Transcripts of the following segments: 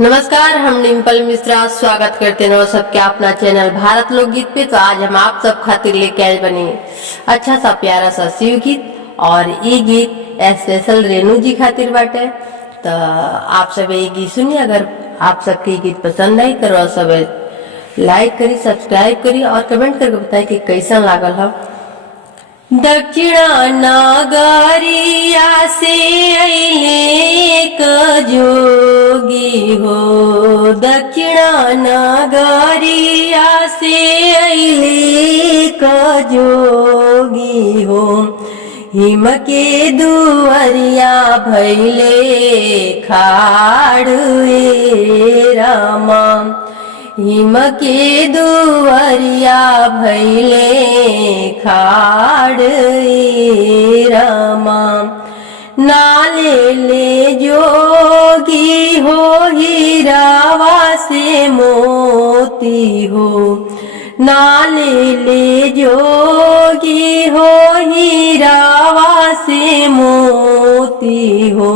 नमस्कार, हम डिम्पल मिश्रा स्वागत करते हैं सबके अपना चैनल भारत लोकगीत पे। तो आज हम आप सब खातिर लेके आए बने अच्छा सा प्यारा सा शिव गीत, और ये गीत स्पेशल रेणु जी खातिर बाटे। तो आप सब ये गीत सुनिए। अगर आप सबके गीत पसंद आई तो सब लाइक करी, सब्सक्राइब करी और कमेंट करके बताए कि कैसा लागल हो। दक्षिणा नगरिया से अइले एक जोगी हो, दक्षिणा नगरिया से अइले एक जोगी हो। हिम के दुअरिया भैले खाड़ुए रामा, हिम के दुअरिया भैले खाड़ रामा। नाले ले जोगी हो हीरावा से मोती हो, नाले ले जोगी हो हीरावा से मोती हो।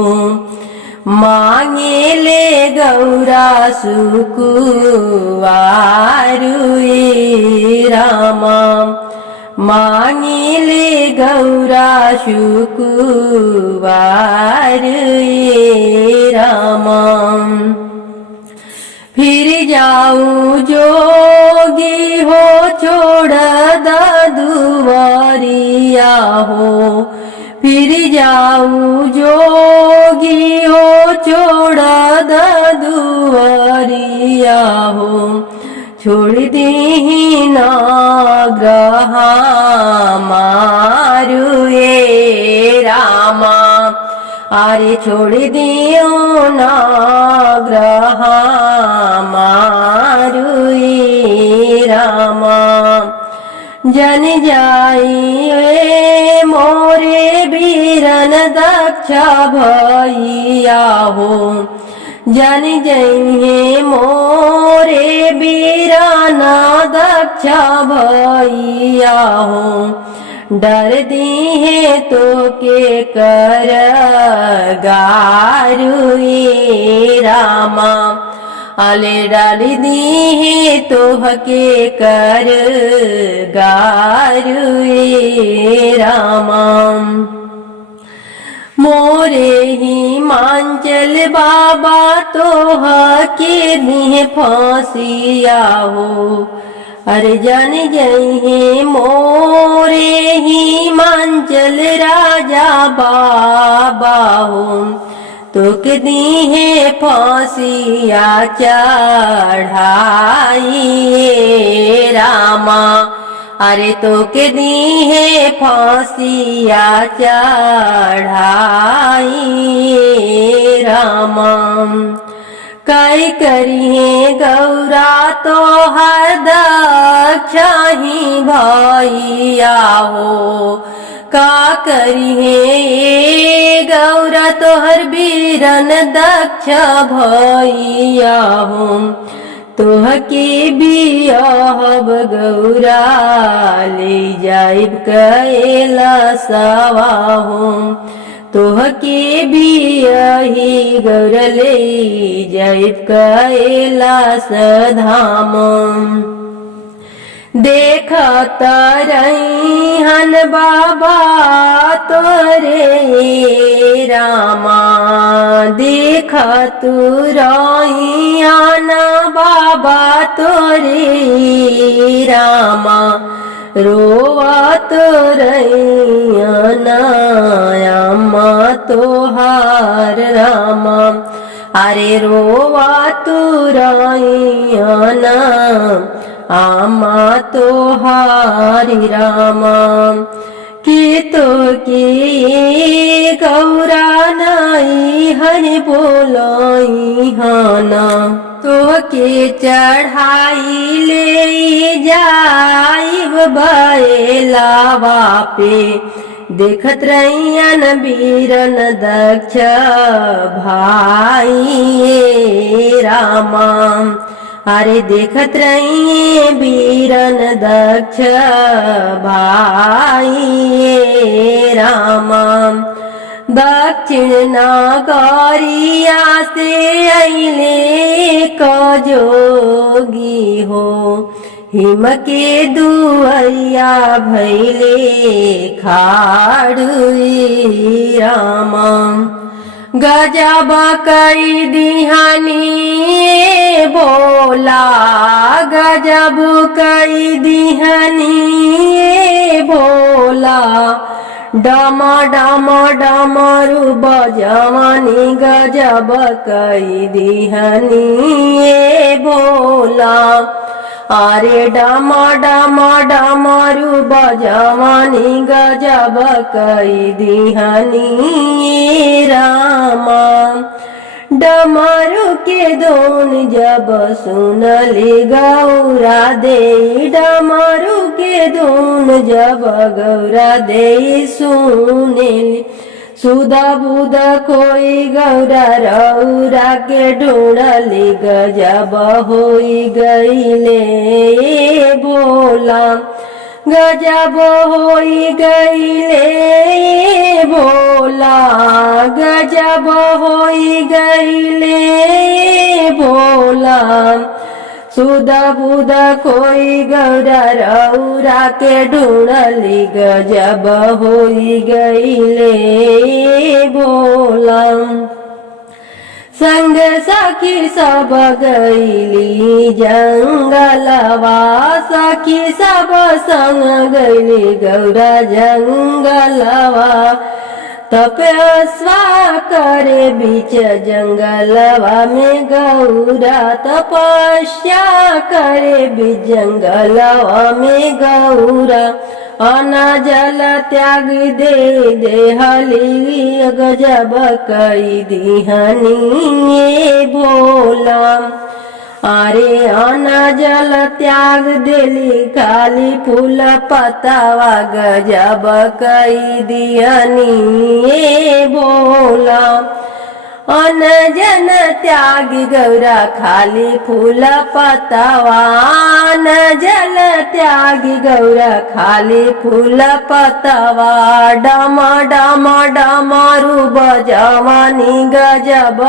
मांगे ले गौरा सुकुवारुए रामा, मांगे ले गौरा सुकुवारुए रामा। फिर जाऊं जोगी हो छोड़ दुआरिया हो, फिर जाऊं जोगी हो छोड़ दुआरिया हो। छोड़ दी ना ग्रहा मारुए रामा, अरे छोड़ दियो ना ग्रहा मारुए रामा। जन जाइए मोरे बीरन दक्ष भैया हो, जन जइहे मोरे बीरन दक्ष भैया हो। डर दीहे तो के कर गारुए रामा, आले डाली दीहे तो हके कर गारुए रामा। मोरे ही मांचल बाबा तो हके दीहे फांसिया हो, अरे जान जइहे मोरे ही मांचल राजा बाबा हो। तोक दीहे फांसिया चढ़ाइए रामा, अरे तोके दीहे फांसिया चढ़ाइए रामा। कई करिए गौरा तो हर दक्षा ही भैया हो, का करिए गौरा तोहर बीरन दक्ष भैया हो। तोहके बियाहब गौरा ले जाइब कैलासवा हो, तोहके बियाही गौरा ले जाइब कैलास धाम। देखत रहिहन बाबा तोरे रामा, देखत रहिहन बाबा तोरे रामा। रोवत रहिहन अम्मा तोहार रामा, अरे रोवत रहिहन आमा तोहारी रामा। कि तो की गौरा नाई हरि बोलाई हाना, तो के चढ़ाई ले जाइब बैलावा पे। देखत रहियन बीरन दक्ष भाई रामा, अरे देखत रहिए बीरन दक्ष भाई रामा। दक्षिण नागरिया से अइले हो। हिम के दुअरिया भैले खाड़ रामा। गजब कई दिहानी भोला, गजब कई दिहानी भोला। डमा डमा डमरू बजवानी गजब कई दिहानी भोला। अरे डमा डमा डमरू बजवानी गजब कई दिहानी रामा। डमरू के धुन जब सुनली गौरा दे, डमरू के धुन जब गौरा दे सुनेली। सुधा बुध कोई गौरा रौरा के ढूंढली, गजब होई गईले भोला। गजब होई गईले भोला, गजब होई गईले भोला। सुधा बुध कोई गौरा रौरा के ढूंढली, गजब होई गईले भोला। संग सखी सब गईली जंगलवा, सखी सब संग गईली गौरा जंगलवा। तपस्या करे बीच जंगलवा में गौरा, तपस्या करे बीच जंगलवा में गौरा। अना जल त्याग दे देहली, गजब कई दिहानी भोला। अरे अना जल त्याग देली खाली फूल पतावा, गजब कई दिहानी भोला। अन जन त्याग गौरा खाली फूल पतावा, अन जल त्याग गौरा खाली फूल पतावा। डमा डमा डमरू बजवानी गजब